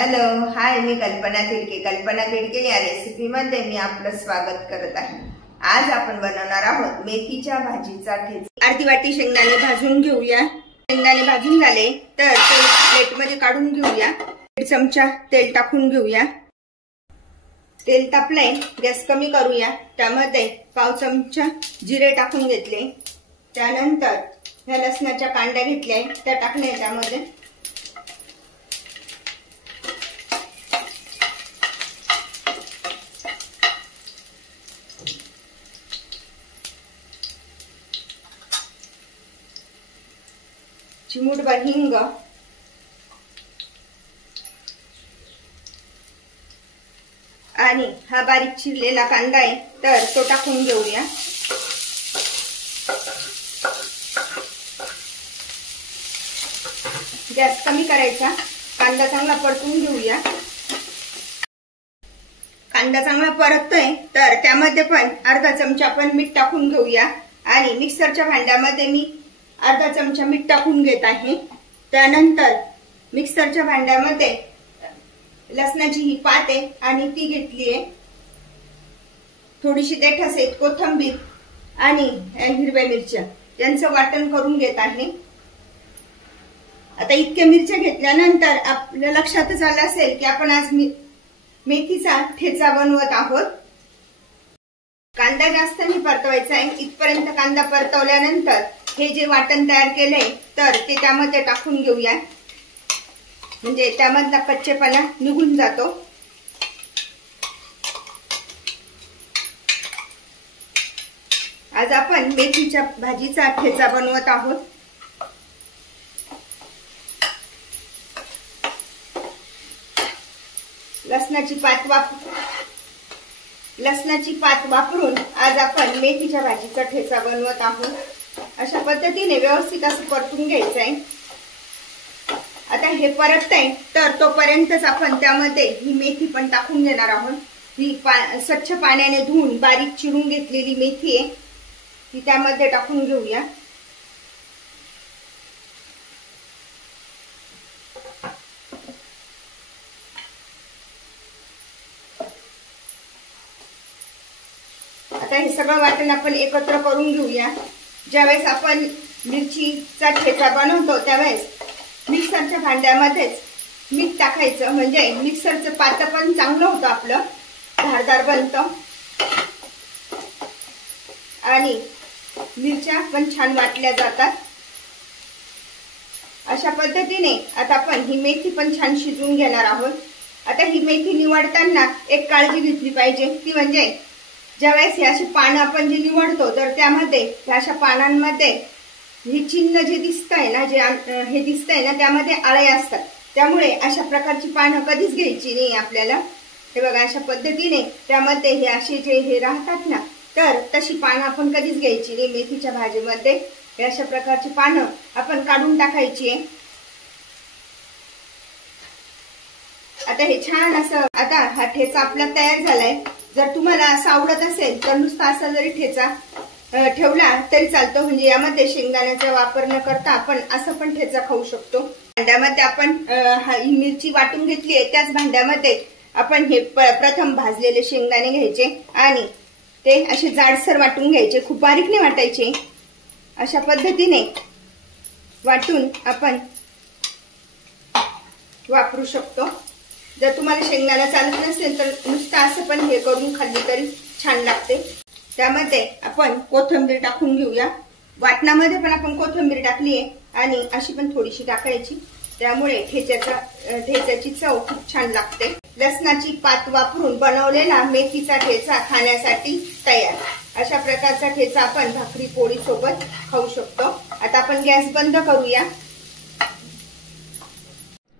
Hello hi, मी कल्पना तिडके या recipe मध्ये मी आपलं स्वागत करत आहे। आज आपण बनवणार आहोत मेथीच्या भाजीचा ठेचा। अर्धी वाटी शेंगदाणे भाजून घेऊया। शेंगदाणे भाजून झाले तर ते प्लेट मध्ये काढून घेऊया। 1 चमचा तेल टाकून घेऊया। तेल तापले, गॅस कमी करूया। त्यामध्ये पाव चमचा जिरे टाकून घेतले। त्यानंतर ह्या लसणाच्या कांड्या घेतल्या त्या टाकल्या त्यामध्ये। चिमूटभर हिंग आणि हा बारीक चिरलेला कांदा आहे तर तो टाकून घेऊया। गॅस कमी करायचा। कांदा चांगला परतून घेऊया। कांदा चांगला परततोय तर त्यामध्ये पण अर्धा चमचा आपण मीठ टाकून घेऊया आणि मिक्सरच्या भांड्यामध्ये मी अर्धा चमचा मीठ टाकून घेत आहे। त्यानंतर मिक्सरच्या भांड्यामध्ये लसणाची ही पात आहे आणि ती घेतली आहे। थोडीशी देठासहित कोथिंबीर आणि हिरव्या मिरच्या यांचं वाटण करून घेत आहे। आता इतक्या मिरच्या घेतल्यानंतर आपल्या लक्षातच आलं असेल की आपण आज मेथीचा ठेचा बनवत आहोत। कांदा जास्त नाही परतवायचा आहे। इथपर्यंत कांदा परतवल्यानंतर हे जे वाटण तयार केलंय तर ते त्यामध्ये टाकून घेऊया, म्हणजे त्यामधला कच्चेपणा निघून जातो। आज आपण मेथीच्या भाजीचा ठेचा बनवत आहोत। लसणाची पात वापरून आज आपण मेथीच्या भाजीचा ठेचा बनवत आहोत। अशा पद्धतीने व्यवस्थित असं परतून घ्यायचं आहे। आता हे परततंय तर तोपर्यंतच आपण त्यामध्ये ही मेथी पण टाकून देणार आहोत। ही स्वच्छ पाण्याने धुवून बारीक चिरून घेतलेली मेथी आहे, ती त्यामध्ये टाकून घेऊया। आता हे सगळं वाटण आपण एकत्र करून घेऊया। ज्यावेळेस आपण मिरचीचा ठेचा बनवतो त्यावेळेस मिक्सरच्या भांड्यामध्येच मीठ टाकायचं, म्हणजे मिक्सरचं पातं पण चांगलं होतं, आपलं धारदार बनतं आणि मिरच्या पण छान वाटल्या जातात। अशा पद्धतीने आता आपण ही मेथी पण छान शिजवून घेणार आहोत। आता ही मेथी निवडताना एक काळजी घेतली पाहिजे, ती म्हणजे ज्यावेळेस हे अशी पानं आपण जे निवडतो तर त्यामध्ये अशा पानांमध्ये हे चिन्ह जे दिसतंय ना, हे दिसतंय ना, त्यामध्ये आळे असतात। त्यामुळे अशा प्रकारची पानं कधीच घ्यायची नाही आपल्याला। हे बघा, अशा पद्धतीने त्यामध्ये हे असे जे हे राहतात ना, तर तशी पानं आपण कधीच घ्यायची नाही मेथीच्या भाजीमध्ये। हे अशा प्रकारची पानं आपण काढून टाकायची आहे। आता हे छान असं, आता हा ठेचा आपला तयार झालाय। जर तुम्हाला असं आवडत असेल तर नुसता असा जरी ठेचा ठेवला तरी चालतो, म्हणजे यामध्ये शेंगदाण्याचा वापर न करता आपण असं पण ठेचा खाऊ शकतो। भांड्यामध्ये आपण ही मिरची वाटून घेतली आहे, त्याच भांड्यामध्ये आपण हे प्रथम भाजलेले शेंगदाणे घ्यायचे आणि ते असे जाडसर वाटून घ्यायचे, खूप बारीक नाही वाटायचे। अशा पद्धतीने वाटून आपण वापरू शकतो। जर तुम्हाला शेंगदाणा चालत नसेल तर नुसतं असं पण हे करून खाल्ली तरी छान लागते। त्यामध्ये आपण कोथिंबीर टाकून घेऊया। वाटणामध्ये पण आपण कोथिंबीर टाकली आहे आणि अशी पण थोडीशी टाकायची, त्यामुळे ठेच्याची चव खूप छान लागते। लसणाची पात वापरून बनवलेला मेथीचा ठेचा खाण्यासाठी तयार। अशा प्रकारचा ठेचा आपण भाकरी पोळी सोबत खाऊ शकतो। आता आपण गॅस बंद करूया।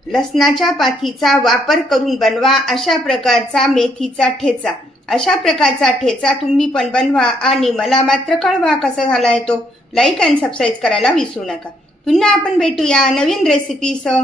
लसणाच्या पातीचा वापर करून बनवा अशा प्रकारचा मेथीचा ठेचा। अशा प्रकारचा ठेचा तुम्ही पण बनवा आणि मला मात्र कळवा कसा झालाय तो। लाईक आणि सबस्क्राईब करायला विसरू नका। पुन्हा आपण भेटूया नवीन रेसिपीसह।